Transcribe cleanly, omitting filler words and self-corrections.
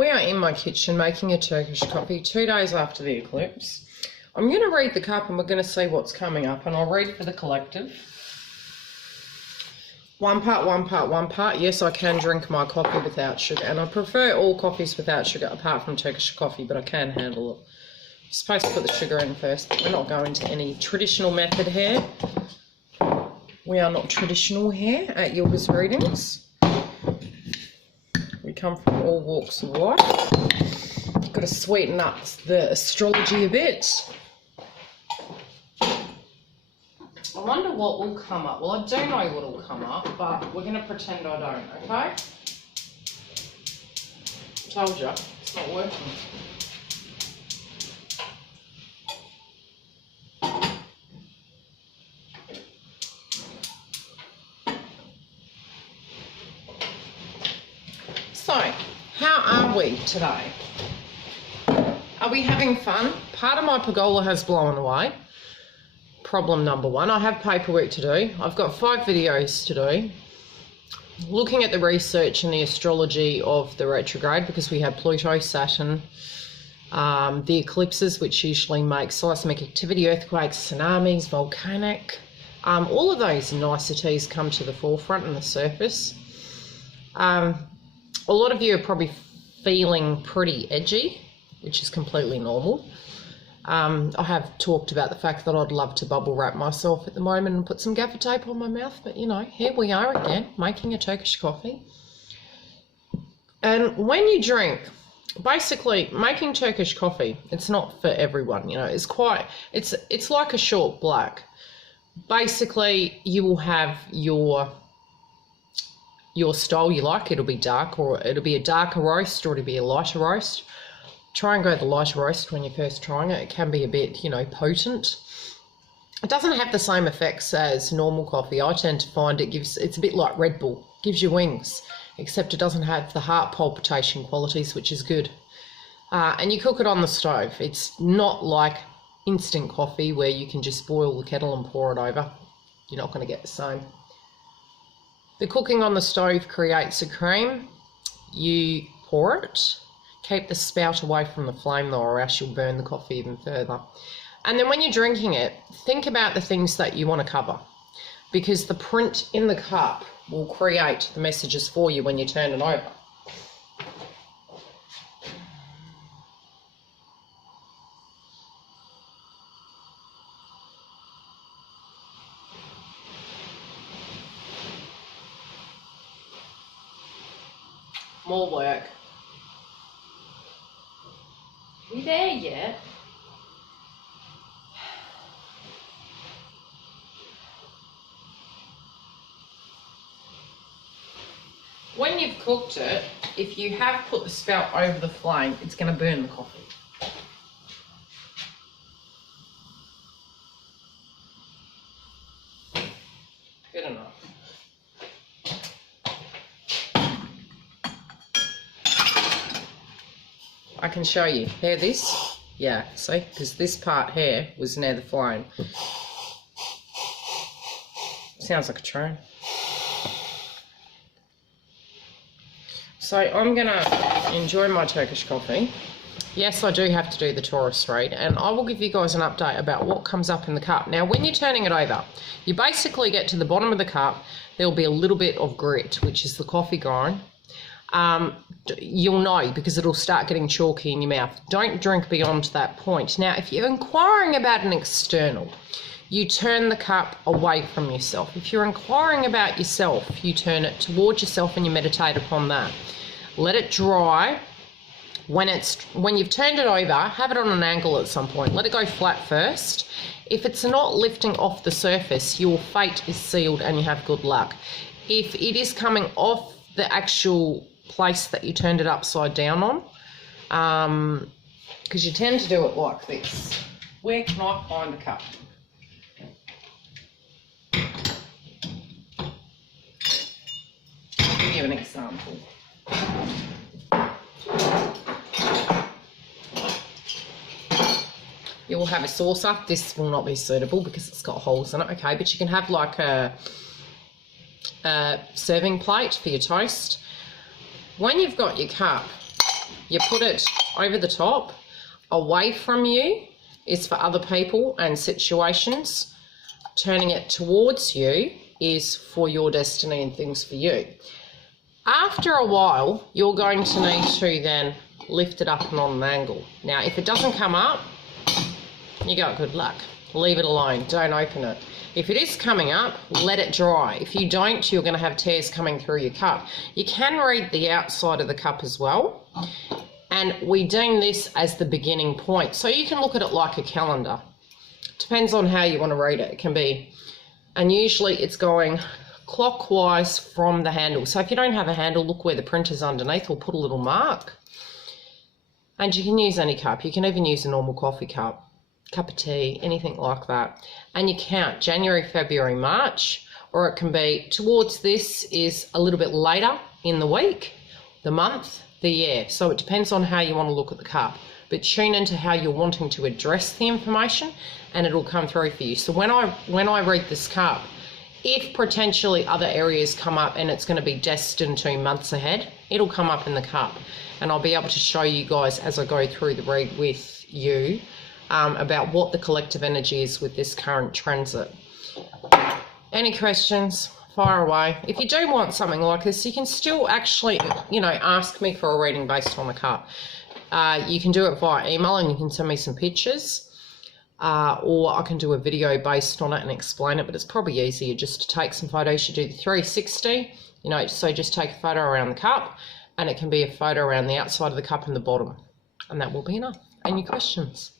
We are in my kitchen making a Turkish coffee 2 days after the eclipse. I'm going to read the cup and we're going to see what's coming up, and I'll read for the collective. One part, one part, one part. Yes, I can drink my coffee without sugar, and I prefer all coffees without sugar apart from Turkish coffee, but I can handle it. You're supposed to put the sugar in first, but we're not going to any traditional method here. We are not traditional here at Yildiz Readings. We come from all walks of life. You've got to sweeten up the astrology a bit. I wonder what will come up. Well, I do know what will come up, but we're going to pretend I don't, okay? Told you, it's not working. So, how are we today? Are we having fun? Part of my pergola has blown away. Problem number one, I have paperwork to do. I've got 5 videos to do. Looking at the research and the astrology of the retrograde, because we have Pluto, Saturn, the eclipses, which usually make seismic activity, earthquakes, tsunamis, volcanic. All of those niceties come to the forefront and the surface. A lot of you are probably feeling pretty edgy, which is completely normal. I have talked about the fact that I'd love to bubble wrap myself at the moment and put some gaffer tape on my mouth, but you know, here we are again, making a Turkish coffee. And when you drink, basically making Turkish coffee, it's not for everyone, you know, it's like a short black. Basically, you will have your style you like. It'll be dark, or it'll be a darker roast, or it'll be a lighter roast. Try and go the lighter roast when you're first trying it. It can be a bit, you know, potent. It doesn't have the same effects as normal coffee. I tend to find it's a bit like Red Bull, gives you wings, except it doesn't have the heart palpitation qualities, which is good. And you cook it on the stove. It's not like instant coffee where you can just boil the kettle and pour it over. You're not going to get the same. The cooking on the stove creates a cream. You pour it. Keep the spout away from the flame though, or else you'll burn the coffee even further. And then when you're drinking it, think about the things that you want to cover, because the print in the cup will create the messages for you when you turn it over. More work. Are we there yet? When you've cooked it, if you have put the spout over the flame, it's going to burn the coffee. Good enough. I can show you. Hear this? Yeah, see? Because this part here was near the flame. Sounds like a train. So I'm going to enjoy my Turkish coffee. Yes, I do have to do the Taurus read, and I will give you guys an update about what comes up in the cup. Now, when you're turning it over, you basically get to the bottom of the cup, there'll be a little bit of grit, which is the coffee grind. You'll know because it'll start getting chalky in your mouth. Don't drink beyond that point. Now, if you're inquiring about an external, you turn the cup away from yourself. If you're inquiring about yourself, you turn it towards yourself and you meditate upon that. Let it dry. When you've turned it over, have it on an angle at some point. Let it go flat first. If it's not lifting off the surface, your fate is sealed and you have good luck. If it is coming off the actual place that you turned it upside down on, because you tend to do it like this. Where can I find a cup? I'll give you an example. You will have a saucer. This will not be suitable because it's got holes in it, okay, but you can have like a serving plate for your toast. When you've got your cup, You put it over the top. Away from you is for other people and situations. Turning it towards you is for your destiny and things for you. After a while, you're going to need to then lift it up and on an angle. Now, if it doesn't come up, you got good luck. Leave it alone. Don't open it. If it is coming up, let it dry. If you don't, you're going to have tears coming through your cup. You can read the outside of the cup as well. And we deem this as the beginning point. So you can look at it like a calendar. Depends on how you want to read it. It can be, and usually it's going clockwise from the handle. So if you don't have a handle, look where the printer's underneath, or put a little mark. And you can use any cup. You can even use a normal coffee cup. Cup of tea, anything like that. And you count January, February, March, or it can be towards this is a little bit later in the week, the month, the year. So it depends on how you want to look at the cup. But tune into how you're wanting to address the information and it'll come through for you. So when I read this cup, if potentially other areas come up and it's going to be destined to months ahead, it'll come up in the cup. And I'll be able to show you guys as I go through the read with you about what the collective energy is with this current transit. Any questions? Fire away. If you do want something like this, you can still actually, ask me for a reading based on the cup. You can do it via email and you can send me some pictures, or I can do a video based on it and explain it, but it's probably easier just to take some photos. You do the 360, so just take a photo around the cup, and it can be a photo around the outside of the cup and the bottom, and that will be enough. Any questions?